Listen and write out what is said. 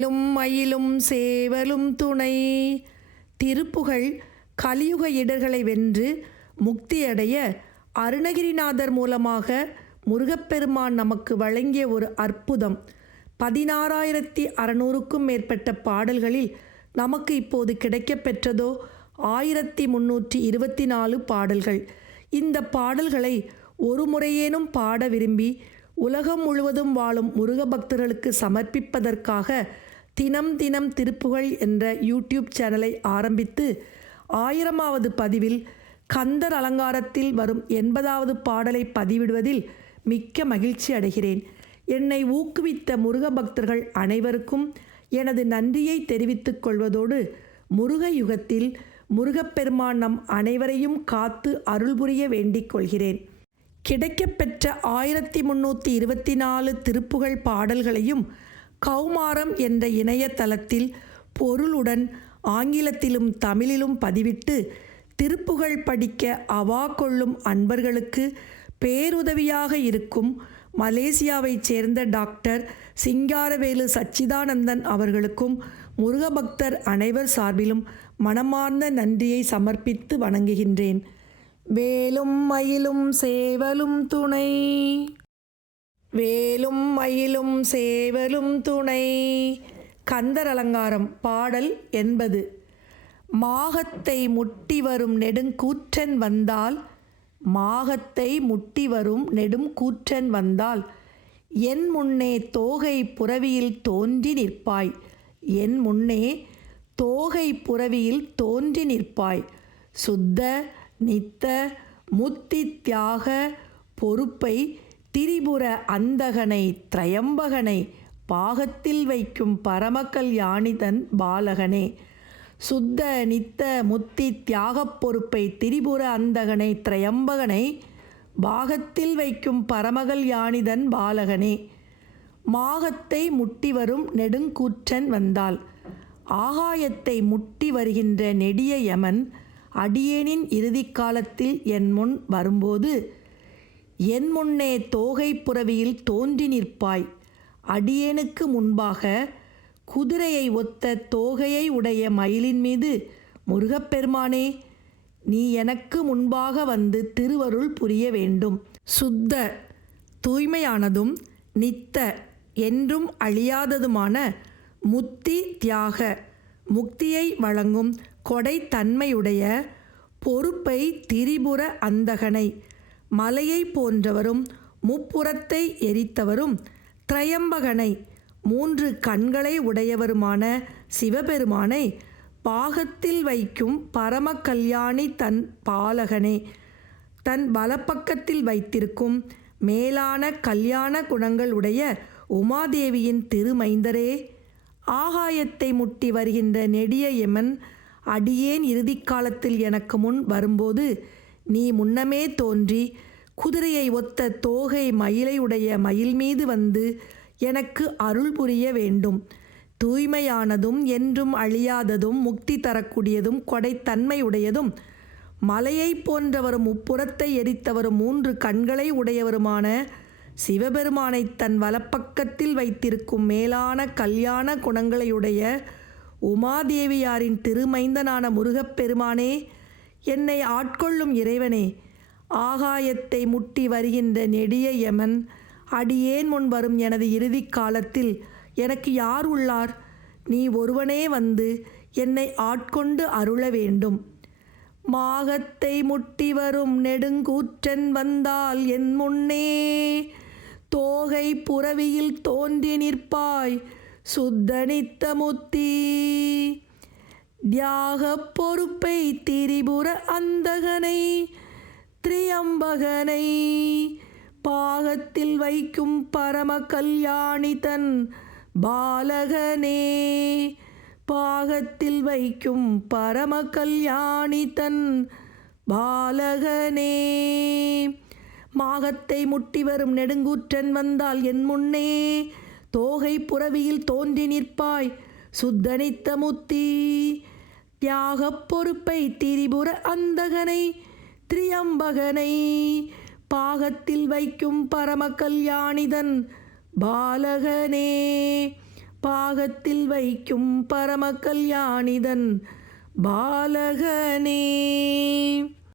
மயிலும் சேவலும் துணை. திருப்புகழ் கலியுக இடர்களை வென்று முக்தியடைய அருணகிரிநாதர் மூலமாக முருகப்பெருமான் நமக்கு வழங்கிய ஒரு அற்புதம். 16,600க்கும் மேற்பட்ட பாடல்களில் நமக்கு இப்போது கிடைக்கப்பெற்றதோ 1324 பாடல்கள். இந்த பாடல்களை ஒரு முறையேனும் பாட விரும்பி உலகம் முழுவதும் வாழும் முருக பக்தர்களுக்கு சமர்ப்பிப்பதற்காக தினம் தினம் திருப்புகழ் என்ற யூடியூப் சேனலை ஆரம்பித்து 1000வது பதிவில் கந்தர் அலங்காரத்தில் வரும் 80வது பாடலை பதிவிடுவதில் மிக்க மகிழ்ச்சி அடைகிறேன். என்னை ஊக்குவித்த முருக பக்தர்கள் அனைவருக்கும் எனது நன்றியை தெரிவித்துக் கொள்வதோடு முருக யுகத்தில் முருகப்பெருமான் நம் அனைவரையும் காத்து அருள் புரிய வேண்டிக் கொள்கிறேன். கிடைக்கப்பெற்ற 1324 திருப்புகழ் பாடல்களையும் கௌமாரம் என்ற இணையதளத்தில் பொருளுடன் ஆங்கிலத்திலும் தமிழிலும் பதிவிட்டு திருப்புகழ் படிக்க அவா கொள்ளும் அன்பர்களுக்கு பேருதவியாக இருக்கும் மலேசியாவைச் சேர்ந்த டாக்டர் சிங்காரவேலு சச்சிதானந்தன் அவர்களுக்கும் முருகபக்தர் அனைவர் சார்பிலும் மனமார்ந்த நன்றியை சமர்ப்பித்து வணங்குகின்றேன். வேலும் மயிலும் சேவலும் துணை. வேலும் மயிலும் சேவலும் துணை. கந்தர் அலங்காரம் பாடல் 80. மாகத்தை முட்டி வரும் நெடுங்கூற்றன் வந்தால். மாகத்தை முட்டி வரும் நெடுங்கூற்றன் வந்தால் என் முன்னே தோகை புரவியில் தோன்றி நிற்பாய். என் முன்னே தோகை புரவியில் தோன்றி நிற்பாய். சுத்த நித்த முத்தி தியாக பொறுப்பை திரிபுர அந்தகனை திரையம்பகனை பாகத்தில் வைக்கும் பரமகல்யாணிதன் பாலகனே. சுத்த நித்த முத்தி தியாகப் பொறுப்பை திரிபுர அந்தகனை திரையம்பகனை பாகத்தில் வைக்கும் பரமகல்யாணிதன் பாலகனே. மாகத்தை முட்டி வரும் நெடுங்கூற்றன் வந்தால். ஆகாயத்தை முட்டி வருகின்ற நெடிய யமன் அடியேனின் இறுதிக் காலத்தில் என் முன் வரும்போது என் முன்னே தோகை புரவியில் தோன்றி நிற்பாய். அடியேனுக்கு முன்பாக குதிரையை ஒத்த தோகையை உடைய மயிலின் மீது முருகப்பெருமானே நீ எனக்கு முன்பாக வந்து திருவருள் புரிய வேண்டும். சுத்த தூய்மையானதும் நித்த என்றும் அழியாததுமான முத்தி தியாக முக்தியை வழங்கும் கொடை தன்மையுடைய பொறுப்பை திரிபுர அந்தகனை மலையை போன்றவரும் முப்புறத்தை எரித்தவரும் திரையம்பகனை 3 கண்களை உடையவருமான சிவபெருமானை பாகத்தில் வைக்கும் பரம கல்யாணி தன் பாலகனே. தன் வலப்பக்கத்தில் வைத்திருக்கும் மேலான கல்யாண குணங்கள் உடைய உமாதேவியின் திருமைந்தரே. ஆகாயத்தை முட்டி வருகின்ற நெடிய யமன் அடியேன் இறுதிக் காலத்தில் எனக்கு முன் வரும்போது நீ முன்னமே தோன்றி குதிரையை ஒத்த தோகை மயிலை உடைய மயில் மீது வந்து எனக்கு அருள் புரிய வேண்டும். தூய்மையானதும் என்றும் அழியாததும் முக்தி தரக்கூடியதும் கொடைத்தன்மையுடையதும் மலையை போன்றவரும் முப்புறத்தை எரித்தவரும் 3 கண்களை உடையவருமான சிவபெருமானை தன் வலப்பக்கத்தில் வைத்திருக்கும் மேலான கல்யாண குணங்களையுடைய உமாதேவியாரின் திருமைந்தனான முருகப்பெருமானே என்னை ஆட்கொள்ளும் இறைவனே. ஆகாயத்தை முட்டி வருகின்ற நெடிய யமன் அடியேன் முன் வரும் எனது இறுதிக் காலத்தில் எனக்கு யார் உள்ளார்? நீ ஒருவனே வந்து என்னை ஆட்கொண்டு அருள வேண்டும். மாகத்தை முட்டி வரும் நெடுங்கூற்றன் வந்தால் என் முன்னே தோகை புரவியில் தோன்றி நிற்பாய். சுத்த நித்த முத்தி தியாக பொறுப்பை திரிபுர அந்தகனை திரியம்பகனை பாகத்தில் வைக்கும் பரம கல்யாணி தன் பாலகனே. பாகத்தில் வைக்கும் பரம கல்யாணி தன் பாலகனே. மாகத்தை முட்டி வரும் நெடுங்கூற்றன் வந்தால் என் முன்னே தோகை புரவியில் தோன்றி நிற்பாய். சுத்தனித்த முத்தி தியாகப் பொறுப்பை திரிபுர அந்தகனை திரியம்பகனை பாகத்தில் வைக்கும் பரம கல்யாணிதன் பாலகனே. பாகத்தில் வைக்கும் பரம கல்யாணிதன் பாலகனே.